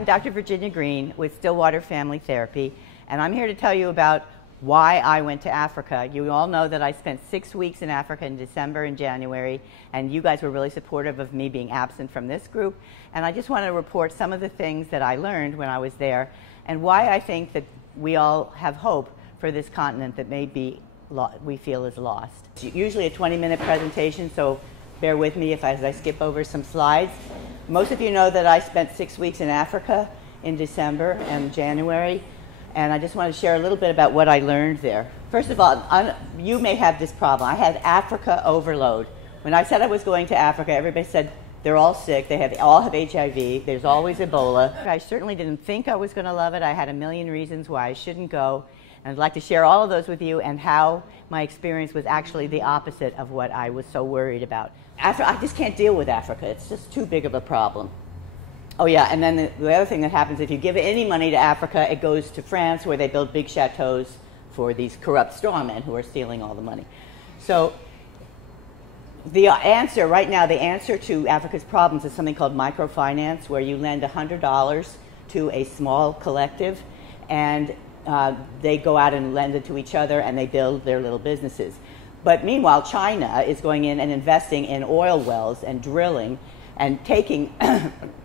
I'm Dr. Virginia Green with Stillwater Family Therapy, and I'm here to tell you about why I went to Africa. You all know that I spent 6 weeks in Africa in December and January, and you guys were really supportive of me being absent from this group. And I just want to report some of the things that I learned when I was there and why I think that we all have hope for this continent that we feel is lost. It's usually a 20-minute presentation, so bear with me as I skip over some slides. Most of you know that I spent 6 weeks in Africa in December and January, and I just want to share a little bit about what I learned there. First of all, you may have this problem. I had Africa overload. When I said I was going to Africa, everybody said they're all sick, all have HIV, there's always Ebola. I certainly didn't think I was going to love it. I had a million reasons why I shouldn't go, and I'd like to share all of those with you and how my experience was actually the opposite of what I was so worried about. I just can't deal with Africa. It's just too big of a problem. Oh yeah, and then the other thing that happens, if you give any money to Africa, it goes to France where they build big chateaus for these corrupt strawmen who are stealing all the money. So the answer, right now, the answer to Africa's problems is something called microfinance, where you lend $100 to a small collective, and they go out and lend it to each other, and they build their little businesses. But meanwhile, China is going in and investing in oil wells and drilling and taking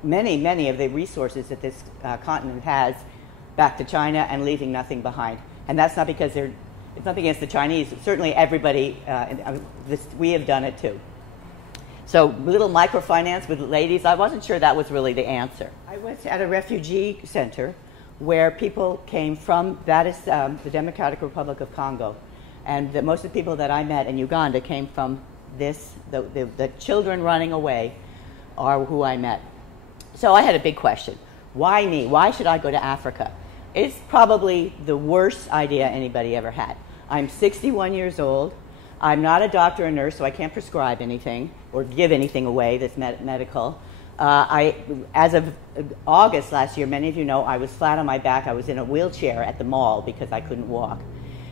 many of the resources that this continent has back to China and leaving nothing behind. And that's not because it's nothing against the Chinese. Certainly everybody, we have done it too. So little microfinance with ladies, I wasn't sure that was really the answer. I was at a refugee center where people came from, that is the Democratic Republic of Congo. And most of the people that I met in Uganda came from this, the children running away are who I met. So I had a big question. Why me? Why should I go to Africa? It's probably the worst idea anybody ever had. I'm 61 years old. I'm not a doctor or nurse, so I can't prescribe anything or give anything away that's medical. As of August last year, many of you know, I was flat on my back. I was in a wheelchair at the mall because I couldn't walk.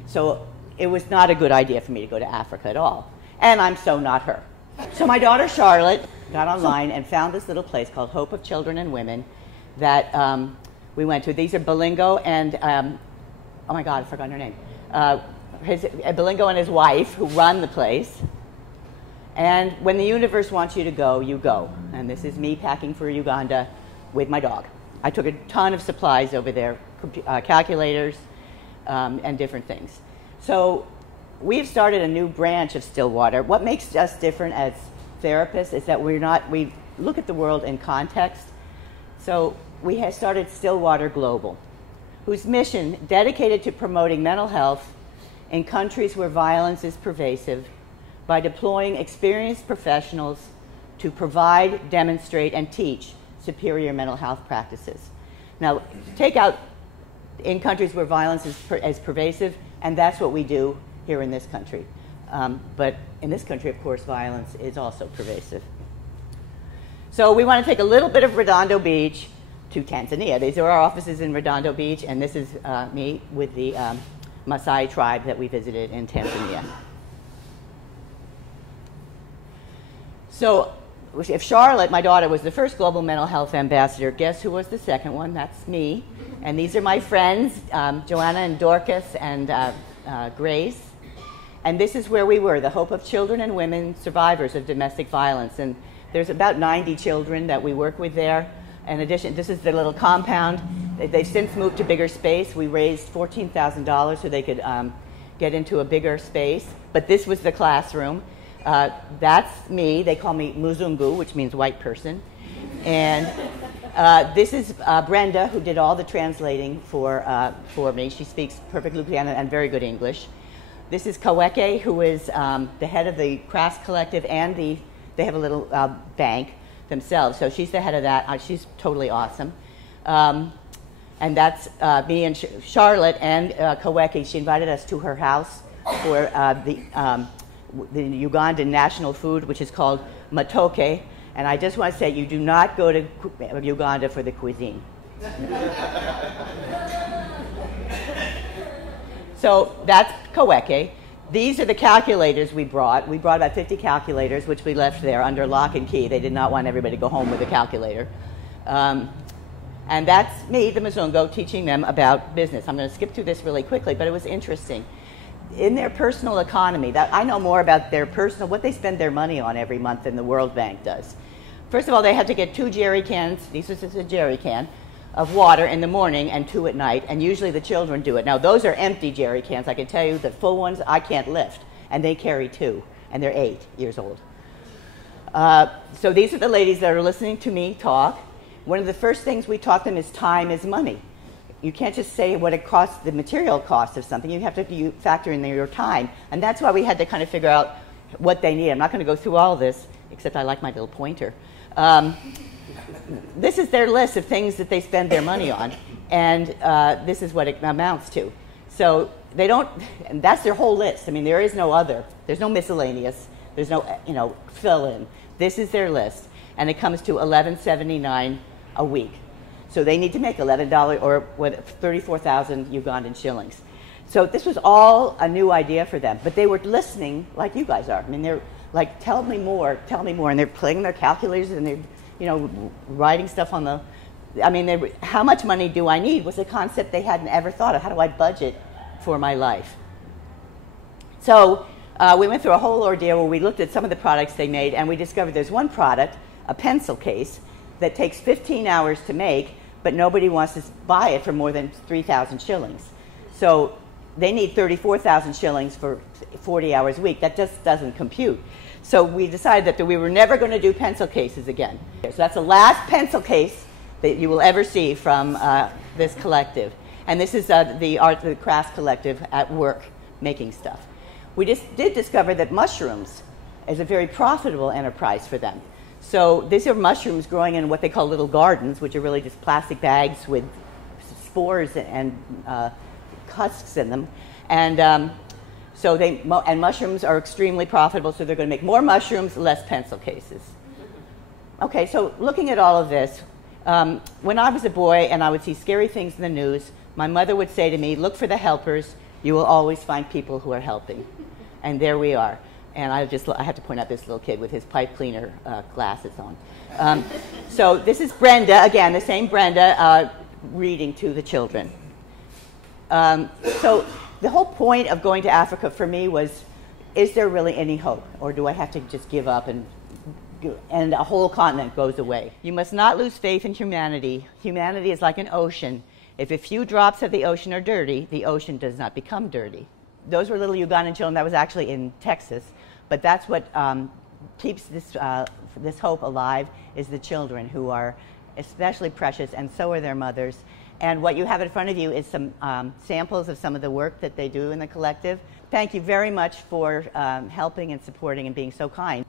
So it was not a good idea for me to go to Africa at all. And I'm so not her. So my daughter Charlotte got online and found this little place called Hope of Children and Women that we went to. These are Bolingo and, oh my God, I forgot her name. Bolingo and his wife who run the place. And when the universe wants you to go, you go. And this is me packing for Uganda with my dog. I took a ton of supplies over there, calculators and different things. So we've started a new branch of Stillwater. What makes us different as therapists is that we look at the world in context. So we have started Stillwater Global, whose mission, dedicated to promoting mental health in countries where violence is pervasive by deploying experienced professionals to provide, demonstrate, and teach superior mental health practices. Now, take out in countries where violence is pervasive, and that's what we do here in this country. But in this country, of course, violence is also pervasive. So we want to take a little bit of Redondo Beach to Tanzania. These are our offices in Redondo Beach, and this is me with the Maasai tribe that we visited in Tanzania. So if Charlotte, my daughter, was the first global mental health ambassador, guess who was the second one? That's me. And these are my friends, Joanna and Dorcas and Grace. And this is where we were, the Hope of Children and Women Survivors of Domestic Violence. And there's about 90 children that we work with there. In addition, this is the little compound. They've since moved to bigger space. We raised $14,000 so they could get into a bigger space. But this was the classroom. That's me. They call me Muzungu, which means white person. And this is Brenda, who did all the translating for me. She speaks perfect Luganda and very good English. This is Kaweke, who is the head of the Crafts Collective, and they have a little bank themselves. So she's the head of that. She's totally awesome. And that's me and Charlotte and Kaweke. She invited us to her house for the Ugandan national food, which is called matoke. And I just want to say, you do not go to Uganda for the cuisine. So that's Kaweke. These are the calculators we brought. We brought about 50 calculators, which we left there under lock and key. They did not want everybody to go home with a calculator. And that's me, the Mzungu, teaching them about business. I'm going to skip through this really quickly, but it was interesting. In their personal economy, that I know more about their personal, what they spend their money on every month than the World Bank does. First of all, they had to get 2 jerry cans, this is a jerry can, of water in the morning and 2 at night, and usually the children do it. Now, those are empty jerry cans. I can tell you the full ones I can't lift, and they carry 2, and they're 8 years old. So these are the ladies that are listening to me talk. One of the first things we taught them is time is money. You can't just say what it costs, the material cost of something. You have to factor in your time. And that's why we had to kind of figure out what they need. I'm not going to go through all of this, except I like my little pointer. This is their list of things that they spend their money on. And this is what it amounts to. So they don't, and that's their whole list. I mean, there is no other. There's no miscellaneous. There's no, fill-in. This is their list. And it comes to $11.79 a week. So they need to make $11 or 34,000 Ugandan shillings. So this was all a new idea for them. But they were listening like you guys are. I mean, they're like, tell me more. And they're playing their calculators and they're, writing stuff on the, I mean, how much money do I need was a concept they hadn't ever thought of. How do I budget for my life? So we went through a whole ordeal where we looked at some of the products they made, and we discovered there's one product, a pencil case, that takes 15 hours to make, but nobody wants to buy it for more than 3,000 shillings. So they need 34,000 shillings for 40 hours a week. That just doesn't compute. So we decided that we were never going to do pencil cases again. So that's the last pencil case that you will ever see from this collective. And this is the Art and Crafts Collective at work making stuff. We just did discover that mushrooms is a very profitable enterprise for them. So these are mushrooms growing in what they call little gardens, which are really just plastic bags with spores and husks in them. And and mushrooms are extremely profitable, so they're going to make more mushrooms, less pencil cases. Okay, so looking at all of this, when I was a boy and I would see scary things in the news, my mother would say to me, look for the helpers. You will always find people who are helping. And there we are. And I have to point out this little kid with his pipe cleaner glasses on. So this is Brenda, again, the same Brenda, reading to the children. So the whole point of going to Africa for me was, is there really any hope? Or do I have to just give up and a whole continent goes away? You must not lose faith in humanity. Humanity is like an ocean. If a few drops of the ocean are dirty, the ocean does not become dirty. Those were little Ugandan children. That was actually in Texas. But that's what keeps this hope alive, is the children, who are especially precious, and so are their mothers. And what you have in front of you is some samples of some of the work that they do in the collective. Thank you very much for helping and supporting and being so kind.